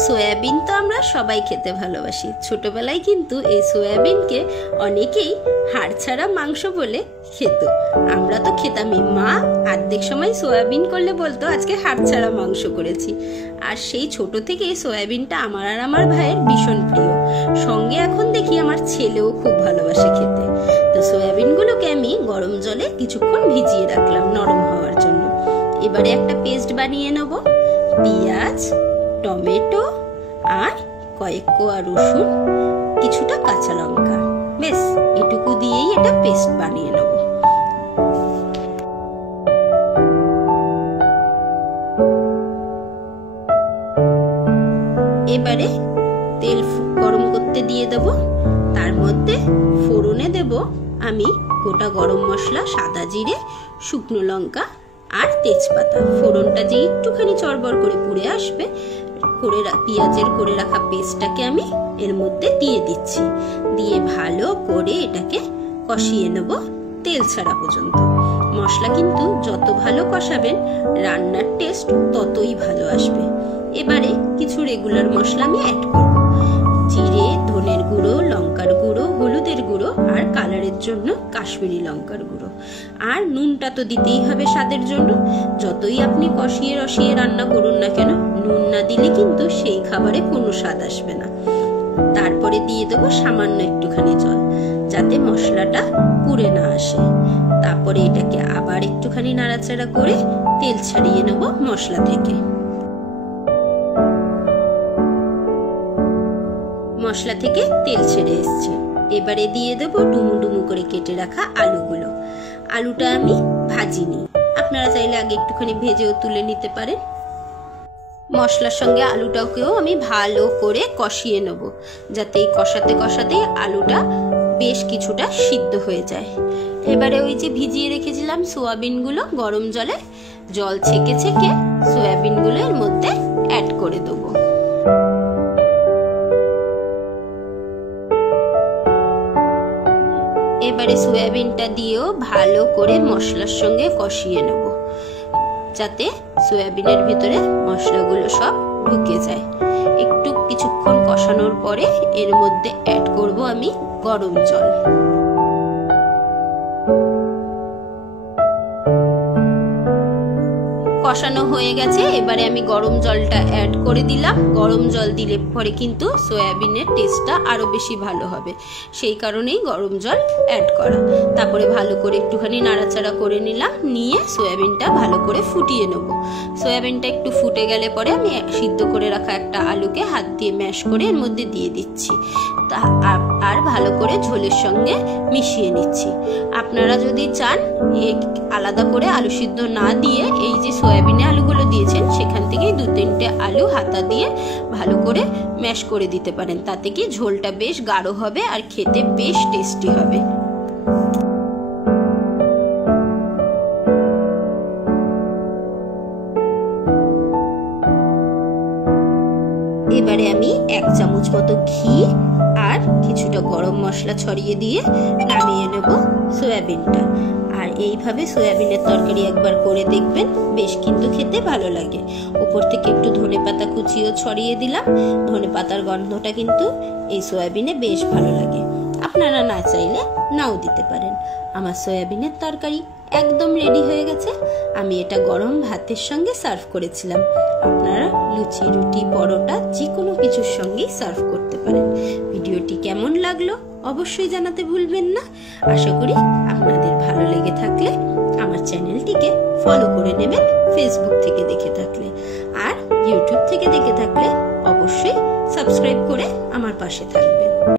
Soybean তো আমরা সবাই খেতে ভালোবাসি। ছোটবেলায় কিন্তু এই সয়াবিনকে অনেকেই হাড় ছাড়া মাংস বলে খেত। আমরা তো খেতামই। মা অর্ধেক সময় সয়াবিন করলে বলতো আজকে হাড় ছাড়া মাংস করেছি। আর সেই ছোট থেকে সয়াবিনটা আমার আর আমার ভাইয়ের ভীষণ প্রিয়। সঙ্গে এখন দেখি আমার ছেলেও খুব ভালোবাসে খেতে। তো সয়াবিনগুলোকে আমি গরম জলে কিছুক্ষণ ভিজিয়ে রাখলাম নরম হওয়ার জন্য। এবারে একটা পেস্ট বানিয়ে নেব। পেঁয়াজ, টমেটো আর কয়েক কোয়া রসুন, কিছুটা কাঁচা লঙ্কা, বেশ এটুকু দিয়েই এটা পেস্ট বানিয়ে নেব। এবারে তেল গরম করতে দিয়ে দেব। তার মধ্যে ফোড়নে দেব আমি গোটা গরম মশলা, সাদা জিরে, শুকনো লঙ্কা আর তেজপাতা। ফোড়নটা যে একটুখানি চড়বড় করে পুড়ে আসবে, পেঁয়াজের করে রাখা পেস্টটাকে আমি এর মধ্যে দিয়ে দিচ্ছি। দিয়ে ভালো করে এটাকে কষিয়ে নেব তেল ছাড়া পর্যন্ত। মশলা কিন্তু যত ভালো কষাবেন রান্নার টেস্ট ততই ভালো আসবে। এবারে কিছু রেগুলার মশলা আমি অ্যাড করব। জিরে, ধনের গুঁড়ো, লঙ্কার গুঁড়ো, হলুদের গুঁড়ো আর কালারের জন্য কাশ্মীরি লঙ্কার গুঁড়ো। আর নুনটা তো দিতেই হবে স্বাদের জন্য। যতই আপনি কষিয়ে রসিয়ে রান্না করুন না কেন, নুন না দিলে কিন্তু সেই খাবারে কোনো স্বাদ আসবে না। তারপরে দিয়ে দেবো সামান্য একটুখানি জল, যাতে মশলাটা পুড়ে না আসে। তারপরে এটাকে আবার একটুখানি নাড়াচাড়া করে তেল ছাড়িয়ে নেব মশলা থেকে। মশলা থেকে তেল ছেড়ে এসছে। এবারে দিয়ে দেবো ডুমু ডুমু করে কেটে রাখা আলুগুলো। আলুটা আমি ভাজিনি, আপনারা চাইলে আগে একটুখানি ভেজেও তুলে নিতে পারেন। মশলার সঙ্গে আলুটাকেও আমি ভালো করে কষিয়ে নেব, যাতে এই কষাতে কষাতে আলুটা বেশ কিছুটা সিদ্ধ হয়ে যায়। এবারে ওই যে ভিজিয়ে রেখেছিলাম সয়াবিনগুলো গরম জলে, জল ছেঁকে ছেঁকে সয়াবিনগুলো এর মধ্যে অ্যাড করে দেবো। এবারে সয়াবিনটা দিয়েও ভালো করে মশলার সঙ্গে কষিয়ে নেব, যাতে সয়াবিনের ভিতরে মশলাগুলো সব ঢুকে যায়। একটু কিছুক্ষণ কষানোর পরে এর মধ্যে অ্যাড করব আমি গরম জল। কষানো হয়ে গেছে। এবারে আমি গরম জলটা অ্যাড করে দিলাম। গরম জল দিলে পরে কিন্তু সয়াবিনের টেস্টটা আরো বেশি ভালো হবে, সেই কারণেই গরম জল অ্যাড করা। তারপরে ভালো করে একটুখানি নাড়াচাড়া করে নিলাম, নিয়ে সয়াবিনটা ভালো করে ফুটিয়ে নেব। সয়াবিনটা একটু ফুটে গেলে পরে আমি সিদ্ধ করে রাখা একটা আলুকে হাত দিয়ে ম্যাশ করে এর মধ্যে দিয়ে দিচ্ছি। আর ভালো করে ঝোলের সঙ্গে মিশিয়ে নিচ্ছি। আপনারা যদি চান আলাদা করে আলু সিদ্ধ না দিয়ে এই যে সয়াবিনে আলুগুলো দিয়েছেন সেখান থেকেই 2-3টে আলু হাতা দিয়ে ভালো করে ম্যাশ করে দিতে পারেন। তাতে কি ঝোলটা বেশ গাঢ় হবে আর খেতে বেশ টেস্টি হবে। এবারে আমি 1 চামচ মতো ঘি আর কিছুটা গরম মশলা ছড়িয়ে দিয়ে নামিয়ে নেব সয়াবিনটা। আর এইভাবে সয়াবিনের তরকারি একবার করে দেখবেন, বেশ কিন্তু খেতে ভালো লাগে। উপর থেকে একটু ধনেপাতা কুচিও ছড়িয়ে দিলাম। ধনেপাতার গন্ধটা কিন্তু এই সয়াবিনে বেশ ভালো লাগে। আপনারা না চাইলে নাও দিতে পারেন। আমার সয়াবিনের তরকারি একদম রেডি হয়ে গেছে। আমি এটা গরম ভাতের সঙ্গে সার্ভ করেছিলাম। আপনারা লুচি, রুটি, পরোটা যে কোনো কিছুর সঙ্গেই সার্ভ করতে পারেন। ভিডিওটি কেমন লাগলো অবশ্যই জানাতে ভুলবেন না। আশা করি আপনাদের ভালো লেগে থাকলে আমার চ্যানেলটিকে ফলো করে নেবেন, ফেসবুক থেকে দেখে থাকলে। আর ইউটিউব থেকে দেখে থাকলে অবশ্যই সাবস্ক্রাইব করে আমার পাশে থাকবেন।